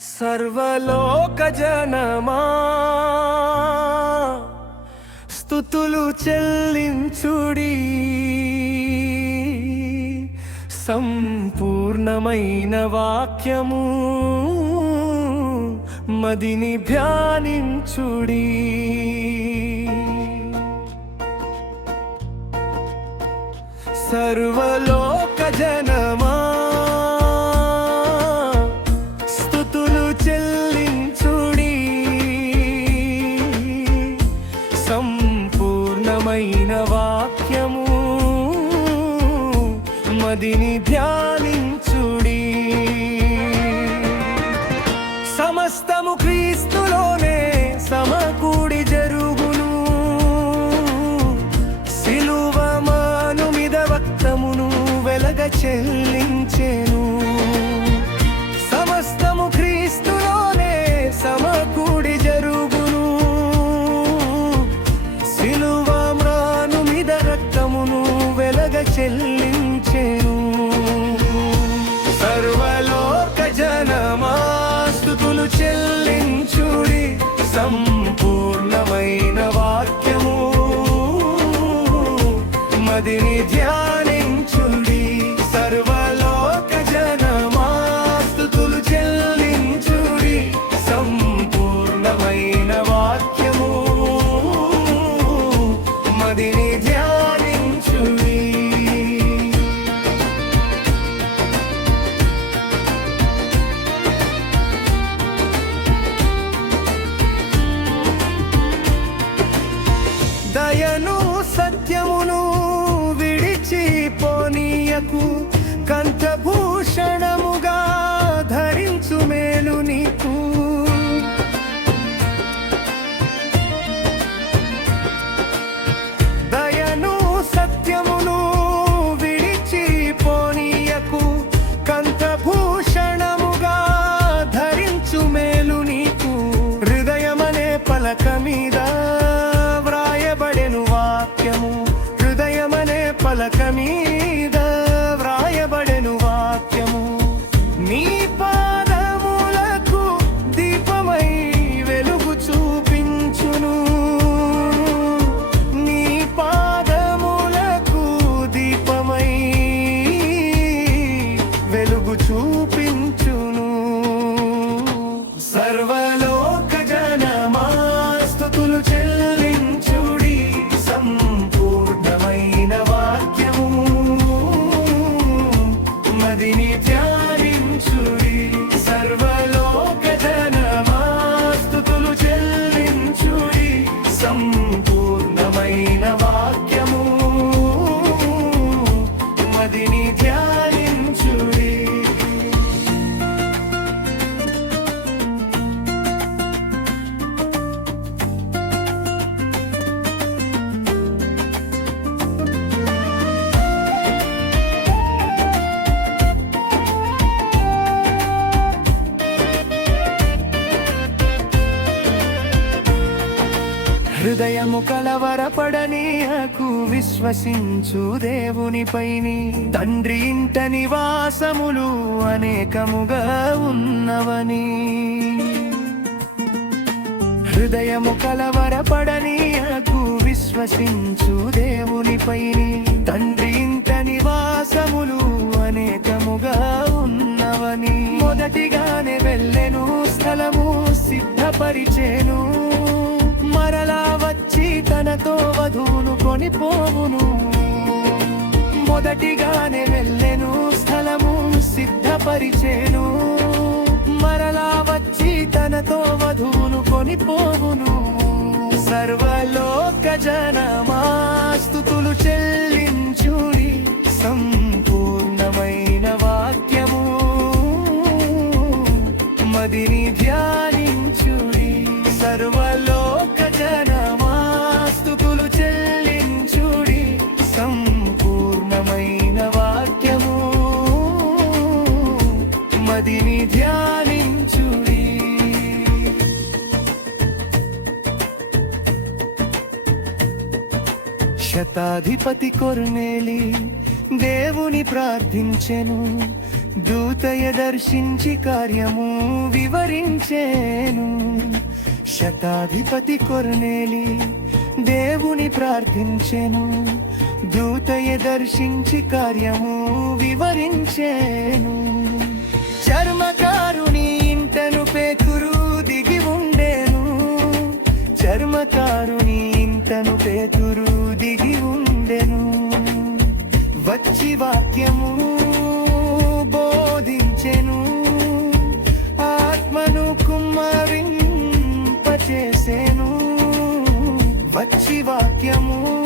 సర్వలోక జనమా స్తుతులు చెల్లించుడి, సంపూర్ణమైన వాక్యము మదిని ధ్యానించుడి. సర్వలోక జనమా స్తుతులు చెల్లించుడి, సంపూర్ణమైన వాక్యము మదిని ధ్యానించుడి. సమస్తము క్రీస్తులోనే సమకూడి జరుగును, సిలువ మాను మీద వక్తమును వెలగ చెల్లించెను. సమస్తము క్రీస్తులోనే సమకూడి జరుగును, సిలువ మాను మీద రక్తమును వెలగ చెల్లించెను. సర్వలోక జనమా స్తుతులు చెల్లించుడి, సంపూర్ణమైన వాక్యము మదిని ధ్యానించుడి. సర్వలోక జనమా స్తుతులు చెల్లించుడి, సంపూర్ణమైన వాక్యము మదిని ధ్యానించుడి. దయను సత్యమును విడిచిపోనీయకు, కంఠభూషణముగా ధరించు మేలు నీకు. దయను సత్యమును విడిచిపోనీయకు, కంఠభూషణముగా ధరించు మేలు నీకు. హృదయమనే పలక మీద వ్రాయబడెను వాక్యము, హృదయమనే పలక మీద వ్రాయబడెను వాక్యము. నీ పాదములకు దీపమై వెలుగు చూపించును, నీ పాదములకు దీపమై వెలుగు చూపించును. సర్వలోక జనమా స్తుతులు చెల్లించుడి, సంపూర్ణమైన వాక్యము మదిని ధ్యానించుడి. సర్వలోక జనమా స్తుతులు చెల్లించుడి, సంపూర్ణమైన వాక్యము మదిని ధ్యానించుడి. హృదయము కలవరపడనీయకు, విశ్వసించు దేవునిపైని. తండ్రి ఇంట నివాసములు అనేకముగా ఉన్నవని. హృదయము కలవరపడనీయకు, విశ్వసించు దేవునిపైని. తండ్రి ఇంట నివాసములు అనేకముగా ఉన్నవని. మొదటిగానే వెళ్ళెను, స్థలము సిద్ధపరిచెను, మరలా వచ్చి తనతో వధువును కొనిపోవును. మొదటిగానే వెళ్ళెను, స్థలము సిద్ధపరిచెను, మరలా వచ్చి తనతో వధువును కొనిపోవును. సర్వలోక జనమా స్తుతులు చెల్లించుడి, సంపూర్ణమైన వాక్యము మదిని ధ్యానించుడి. సర్వలోక జనమా స్తుతులు చెల్లించుడి, సంపూర్ణమైన వాక్యము మదిని ధ్యానించుడి. శతాధిపతి కొర్నేలి దేవుని ప్రార్థించెను, దూతయ దర్శించి కార్యము వివరించేను. శతాధిపతి కొర్నేలి దేవుని ప్రార్థించెను. దూతయ దర్శించి కార్యము వివరించేను. చర్మకారుని ఇంటను పేతురు దిగి ఉండేను. చర్మకారుని ఇంటను పేతురు దిగి ఉండెను. వచ్చి వాక్యము బోధించెను. ఆత్మను కుమ్మరింపచేసెను. వచ్చి వాక్యము